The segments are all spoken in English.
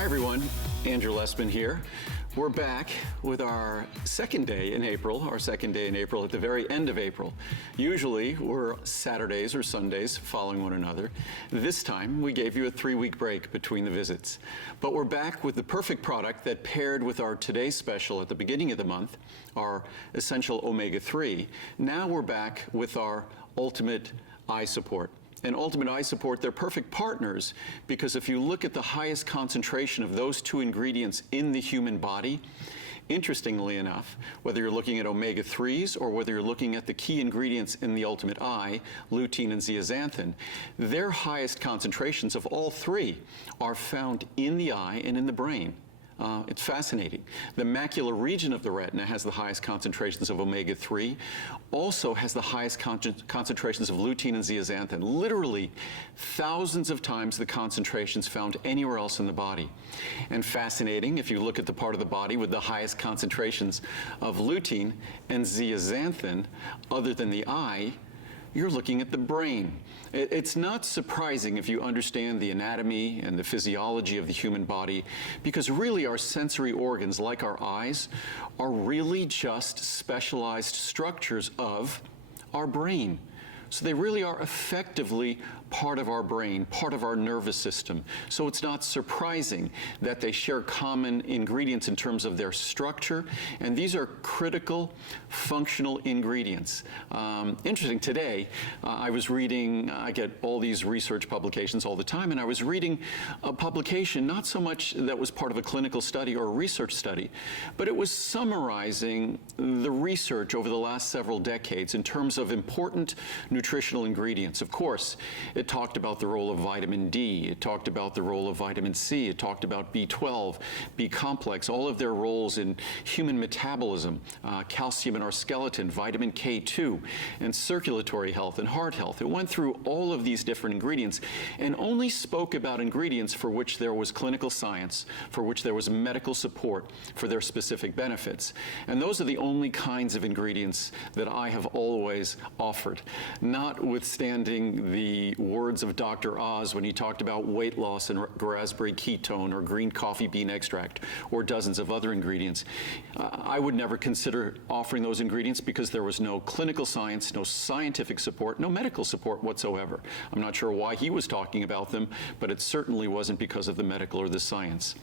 Hi everyone, Andrew Lessman here. We're back with our second day in April at the very end of April. Usually we're Saturdays or Sundays following one another. This time we gave you a 3-week break between the visits. But we're back with the perfect product that paired with our Today Special at the beginning of the month, our Essential Omega-3. Now we're back with our Ultimate Eye Support. And Ultimate Eye Support, they're perfect partners because if you look at the highest concentration of those two ingredients in the human body, interestingly enough, whether you're looking at omega-3s or whether you're looking at the key ingredients in the Ultimate Eye, lutein and zeaxanthin, their highest concentrations of all three are found in the eye and in the brain. It's fascinating. The macular region of the retina has the highest concentrations of omega-3, also has the highest concentrations of lutein and zeaxanthin, literally thousands of times the concentrations found anywhere else in the body. And fascinating, if you look at the part of the body with the highest concentrations of lutein and zeaxanthin, other than the eye, you're looking at the brain. It's not surprising if you understand the anatomy and the physiology of the human body, because really our sensory organs, like our eyes, are really just specialized structures of our brain. So they really are effectively part of our brain, part of our nervous system. So it's not surprising that they share common ingredients in terms of their structure, and these are critical functional ingredients. Interesting, today I was reading, I get all these research publications all the time, and I was reading a publication, not so much that was part of a clinical study or a research study, but it was summarizing the research over the last several decades in terms of important nutritional ingredients. Of course, it talked about the role of vitamin D, it talked about the role of vitamin C, it talked about B12, B complex, all of their roles in human metabolism, calcium in our skeleton, vitamin K2, and circulatory health and heart health. It went through all of these different ingredients and only spoke about ingredients for which there was clinical science, for which there was medical support for their specific benefits. And those are the only kinds of ingredients that I have always offered. Notwithstanding the words of Dr. Oz when he talked about weight loss and raspberry ketone or green coffee bean extract or dozens of other ingredients, I would never consider offering those ingredients because there was no clinical science, no scientific support, no medical support whatsoever. I'm not sure why he was talking about them, but it certainly wasn't because of the medical or the science,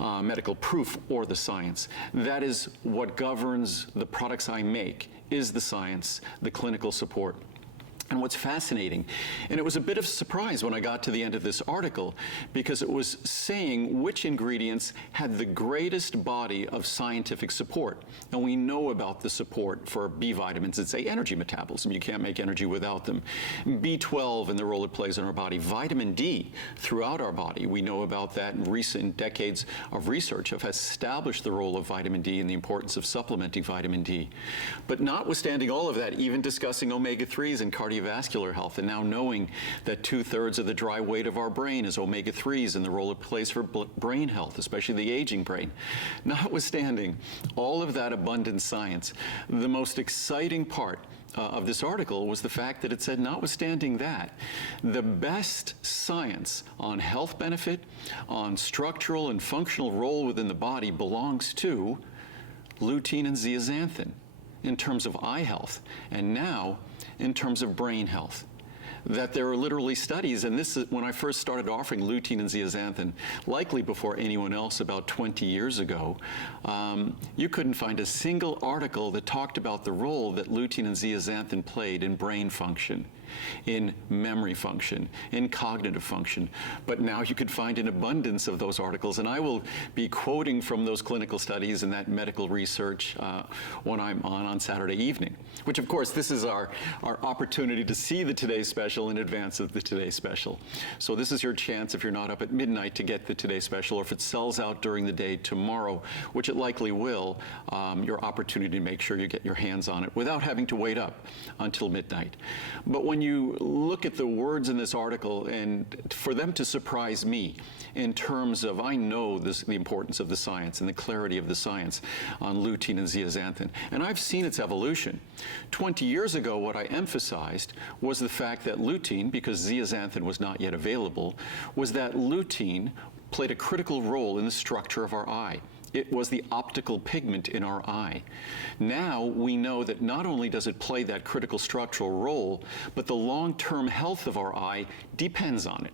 medical proof or the science. That is what governs the products I make, is the science, the clinical support. And what's fascinating, and it was a bit of a surprise when I got to the end of this article, because it was saying which ingredients had the greatest body of scientific support. And we know about the support for B vitamins that say energy metabolism. You can't make energy without them. B12 and the role it plays in our body. Vitamin D throughout our body. We know about that, and recent decades of research have established the role of vitamin D and the importance of supplementing vitamin D. But notwithstanding all of that, even discussing omega-3s and cardiovascular health, and now knowing that 2/3 of the dry weight of our brain is omega-3s and the role it plays for brain health, especially the aging brain. Notwithstanding all of that abundant science, the most exciting part of this article was the fact that it said, notwithstanding that, the best science on health benefit, on structural and functional role within the body belongs to lutein and zeaxanthin in terms of eye health, and now in terms of brain health. That there are literally studies, and this is when I first started offering lutein and zeaxanthin, likely before anyone else about 20 years ago, you couldn't find a single article that talked about the role that lutein and zeaxanthin played in brain function, in memory function, in cognitive function. But now you could find an abundance of those articles, and I will be quoting from those clinical studies and that medical research when I'm on Saturday evening, which of course this is our opportunity to see the Today Special in advance of the Today Special. So this is your chance, if you're not up at midnight, to get the Today Special, or if it sells out during the day tomorrow, which it likely will, your opportunity to make sure you get your hands on it without having to wait up until midnight. But when you look at the words in this article, and for them to surprise me in terms of, I know the importance of the science and the clarity of the science on lutein and zeaxanthin, and I've seen its evolution. 20 years ago, what I emphasized was the fact that lutein, because zeaxanthin was not yet available, was that lutein played a critical role in the structure of our eye. It was the optical pigment in our eye. Now we know that not only does it play that critical structural role, but the long-term health of our eye depends on it.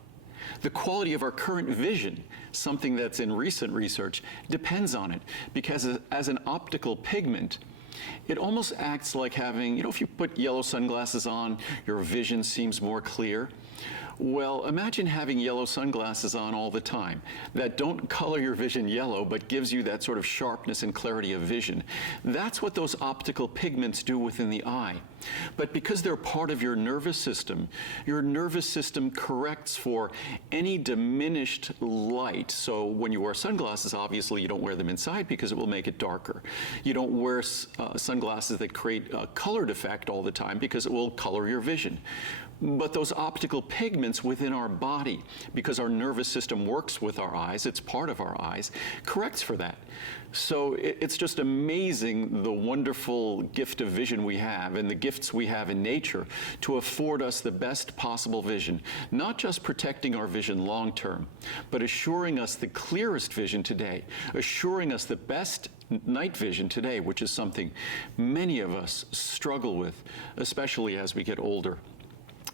The quality of our current vision, something that's in recent research, depends on it, because as an optical pigment, it almost acts like having, if you put yellow sunglasses on, your vision seems more clear. Well, imagine having yellow sunglasses on all the time that don't color your vision yellow, but gives you that sort of sharpness and clarity of vision. That's what those optical pigments do within the eye. But because they're part of your nervous system corrects for any diminished light. So when you wear sunglasses, obviously you don't wear them inside because it will make it darker. You don't wear sunglasses that create a colored effect all the time because it will color your vision. But those optical pigments within our body, because our nervous system works with our eyes, it's part of our eyes, corrects for that. So it's just amazing the wonderful gift of vision we have and the gifts we have in nature to afford us the best possible vision, not just protecting our vision long term, but assuring us the clearest vision today, assuring us the best night vision today, which is something many of us struggle with, especially as we get older.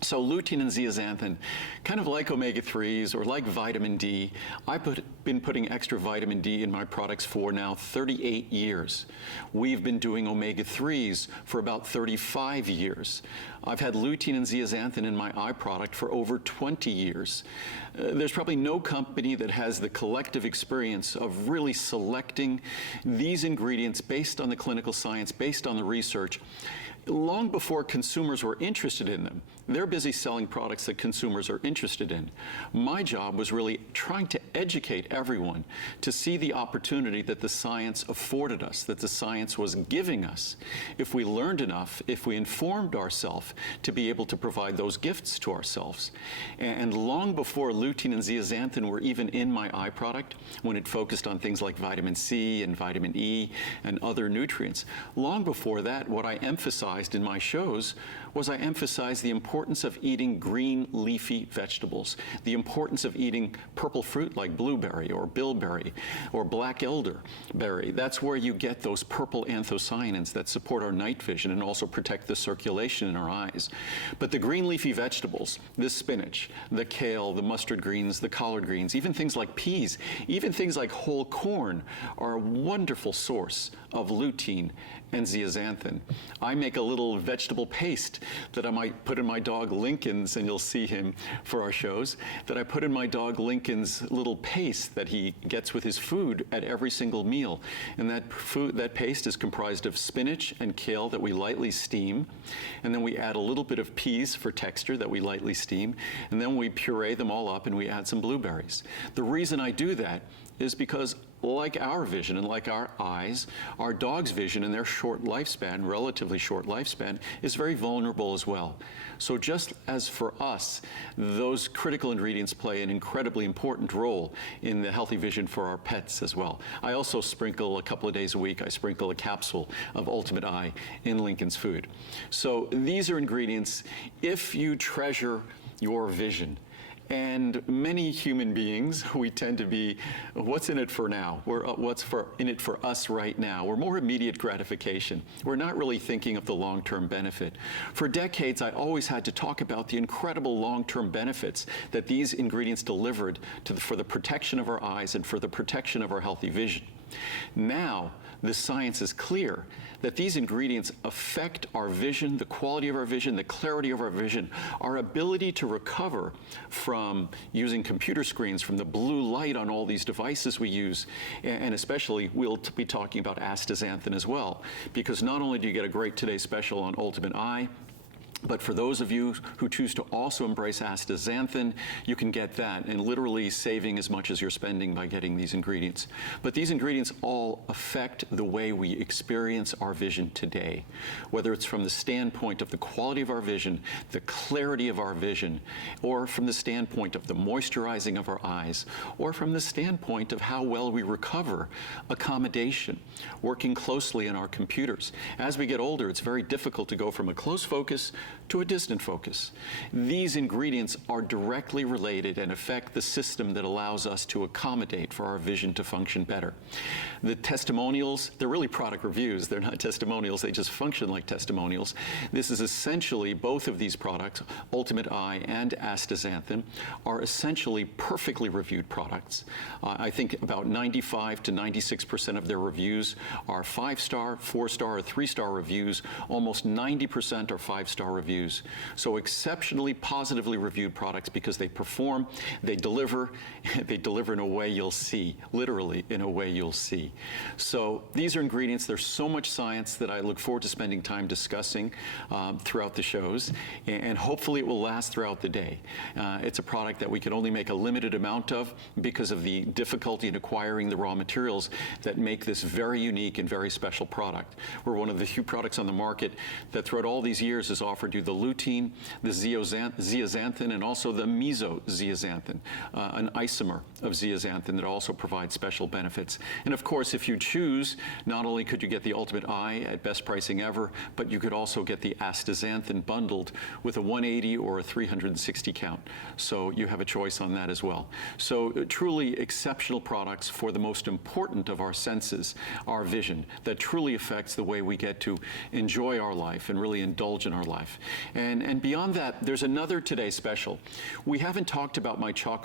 So lutein and zeaxanthin, kind of like omega-3s or like vitamin D, I've been putting extra vitamin D in my products for now 38 years. We've been doing omega-3s for about 35 years. I've had lutein and zeaxanthin in my eye product for over 20 years. There's probably no company that has the collective experience of really selecting these ingredients based on the clinical science, based on the research, long before consumers were interested in them. They're busy selling products that consumers are interested in. My job was really trying to educate everyone to see the opportunity that the science afforded us, that the science was giving us, if we learned enough, if we informed ourselves to be able to provide those gifts to ourselves. And long before lutein and zeaxanthin were even in my eye product, when it focused on things like vitamin C and vitamin E and other nutrients, long before that, what I emphasized in my shows was I emphasized the importance of eating green leafy vegetables, the importance of eating purple fruit like blueberry or bilberry or black elderberry. That's where you get those purple anthocyanins that support our night vision and also protect the circulation in our eyes. But the green leafy vegetables, the spinach, the kale, the mustard greens, the collard greens, even things like peas, even things like whole corn are a wonderful source of lutein and zeaxanthin. I make a little vegetable paste that I might put in my dog Lincoln's, and you'll see him for our shows, that I put in my dog Lincoln's little paste that he gets with his food at every single meal. And that paste is comprised of spinach and kale that we lightly steam, and then we add a little bit of peas for texture that we lightly steam, and then we puree them all up and we add some blueberries. The reason I do that is because like our vision and like our eyes, our dog's vision in their short lifespan, relatively short lifespan, is very vulnerable as well. So just as for us, those critical ingredients play an incredibly important role in the healthy vision for our pets as well. I also sprinkle a couple of days a week, I sprinkle a capsule of Ultimate Eye in Lincoln's food. So these are ingredients, if you treasure your vision. And many human beings, we tend to be, what's in it for now? What's in it for us right now? We're more immediate gratification. We're not really thinking of the long-term benefit. For decades, I always had to talk about the incredible long-term benefits that these ingredients delivered for the protection of our eyes and for the protection of our healthy vision. Now, the science is clear that these ingredients affect our vision, the quality of our vision, the clarity of our vision, our ability to recover from using computer screens, from the blue light on all these devices we use, and especially we'll be talking about astaxanthin as well, because not only do you get a great Today Special on Ultimate Eye, but for those of you who choose to also embrace astaxanthin, you can get that, and literally saving as much as you're spending by getting these ingredients. But these ingredients all affect the way we experience our vision today, whether it's from the standpoint of the quality of our vision, the clarity of our vision, or from the standpoint of the moisturizing of our eyes, or from the standpoint of how well we recover accommodation, working closely on our computers. As we get older, it's very difficult to go from a close focus to a distant focus. These ingredients are directly related and affect the system that allows us to accommodate for our vision to function better. The testimonials, they're really product reviews. They're not testimonials. They just function like testimonials. This is essentially both of these products, Ultimate Eye and astaxanthin, are essentially perfectly reviewed products. I think about 95 to 96% of their reviews are 5-star, 4-star, or 3-star reviews. Almost 90% are 5-star reviews. So exceptionally positively reviewed products because they perform, they deliver in a way you'll see, literally in a way you'll see. So these are ingredients, there's so much science that I look forward to spending time discussing throughout the shows, and hopefully it will last throughout the day. It's a product that we can only make a limited amount of because of the difficulty in acquiring the raw materials that make this very unique and very special product. We're one of the few products on the market that throughout all these years has offered you the lutein, the zeaxanthin, and also the mesozeaxanthin, an isomer of zeaxanthin that also provides special benefits. And of course, if you choose, not only could you get the Ultimate Eye at best pricing ever, but you could also get the astaxanthin bundled with a 180 or a 360 count. So you have a choice on that as well. So truly exceptional products for the most important of our senses, our vision, that truly affects the way we get to enjoy our life and really indulge in our life. And beyond that, there's another Today special. We haven't talked about my chocolate